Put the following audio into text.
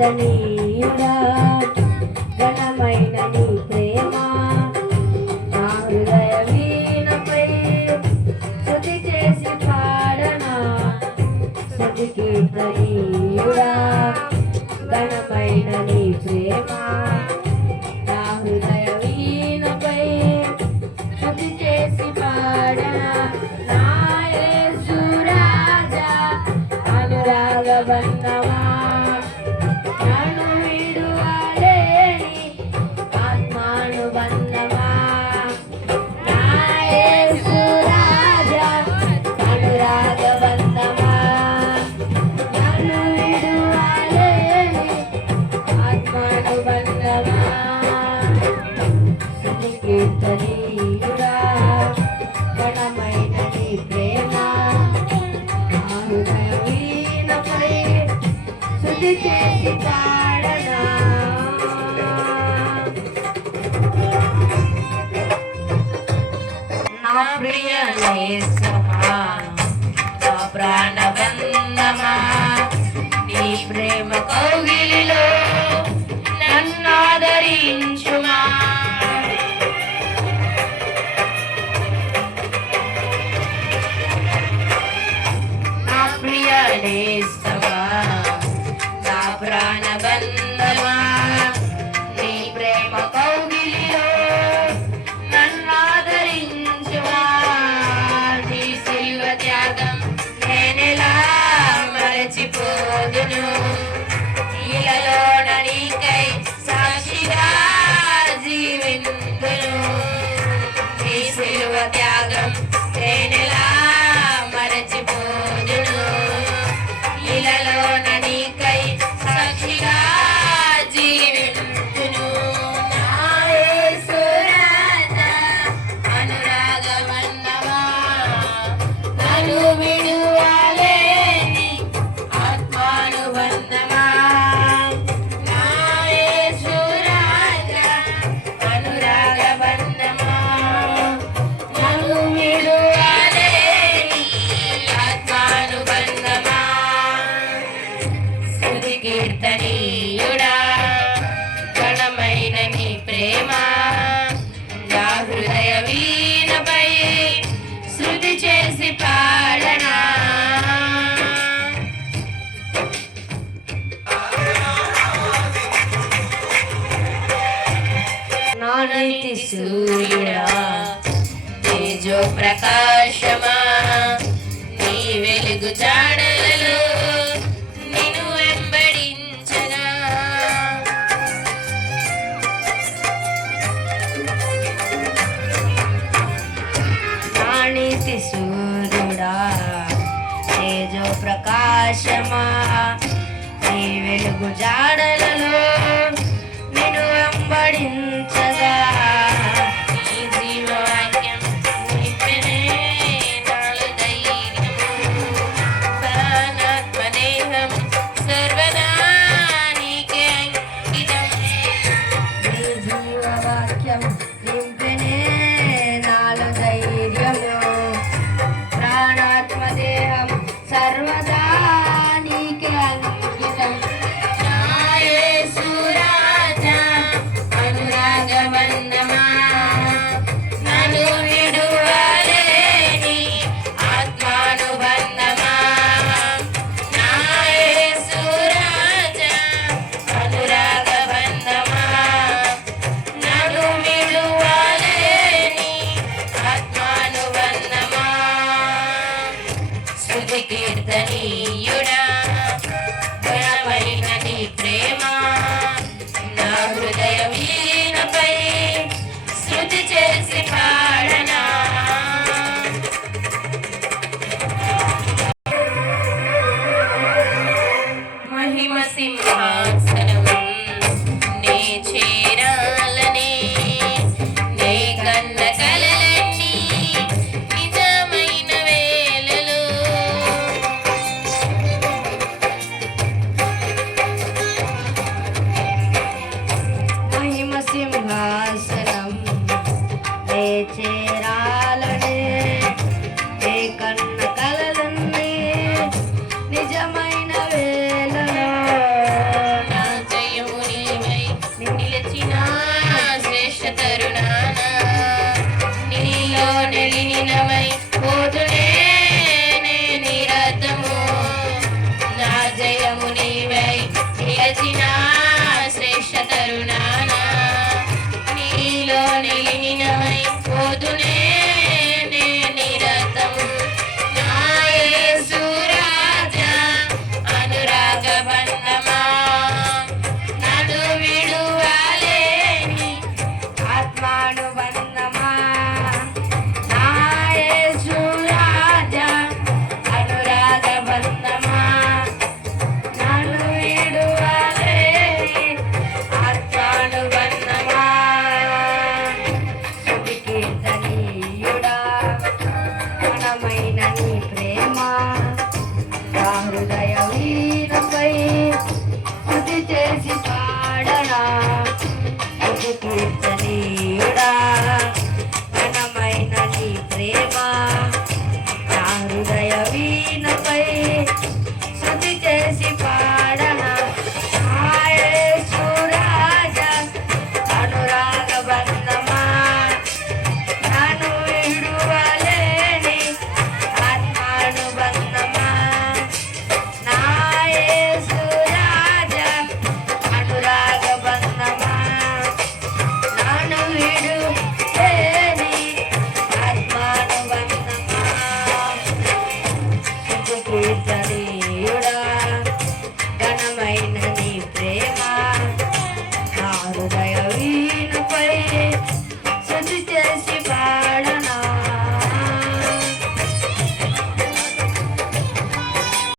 కీర్తనీయుడా ఘనమైన నీ ప్రేమ నా హృదయ వీణపై స్తుతి చేసి పాడనా స్తుతి కీర్తనీయుడా ఘనమైన నీ ప్రేమ నా హృదయ వీణపై స్తుతి చేసి పాడనా నా యేసు రాజా అనురాగబంధమా కీర్తనీయుడా ఘనమైన నీ ప్రేమ నా హృదయ వీణపై స్తుతి చేసి పాడనా నా ప్రియ నేస్తమా నా ప్రాణబంధమా నీ ప్రేమ కౌగిలిలో నన్ను ఆదరించుమా నేస్తమా నా ప్రాణబంధమా నీ ప్రేమ కౌగిలిలో నన్ను ఆదరించుమా నీ సిలువ త్యాగం నేనెలా మరచిపోదును నీలలోన నీకై సాక్షిగా జీవిందును నీ సిలువ త్యాగం నేనెలా మరచిపోదును నీలలోన నీకై సాక్షిగా జీవింతును నా యేసు రాజా అనురాగమన్నమా నన్ను విడువలేని ఆత్మానుబంధమా నా యేసు రాజా అనురాగబంధమా నన్ను విడువలేని ఆత్మానుబంధమా స్తుతి కీర్తనీయుడా ఘనమైన నీ ప్రేమ నా హృదయ వీణపై శృతి చేసి పాడనా నా నీతి సూర్యుడా తేజో ప్రకాశమా నీ వెలుగు జాడలలో నిన్ను వెంబడించగా నా నీతి సూర్యుడా తేజో ప్రకాశమా నీ వెలుగు జాడలలో నిన్ను వెంబడించగా నీ జీవవాక్యం నింపెనే నాలో ధైర్యము ప్రాణాత్మదేహం సర్వదా నీకే అంకితం నీ జీవవాక్యం నింపెనే నాలో ధైర్యము ప్రాణాత్మదేహం సర్వదా నీకే అంకితం నా యేసు రాజా అనురాగబంధమా నన్ను విడువలేని ఆత్మానుబంధమా నా యేసు రాజా అనురాగబంధమా నన్ను విడువలేని ఆత్మానుబంధమా స్తుతి కీర్తనీయుడా ఘనమైన నీ ప్రేమ నా హృదయ వీణపై శృతి చేసి పాడనా మహిమ సింహాసనం నే చేరాలని నే కన్న కలలన్నీ నిజమైన వేళలో నీ ప్రేమ నా హృదయ వీణపై స్తుతి చేసి పాడనా స్తుతి కీర్తనీయుడా ఘనమైన నీ ప్రేమ నా హృదయ వీణపై స్తుతి చేసి పాడనా నా యేసు రాజా అనురాగ బంధమా నన్ను విడువలేని ఆత్మానుబంధమా నా యేసు రాజా అనురాగ బంధమా నన్ను విడువలేని ఆత్మానుబంధమా స్తుతి కీర్తన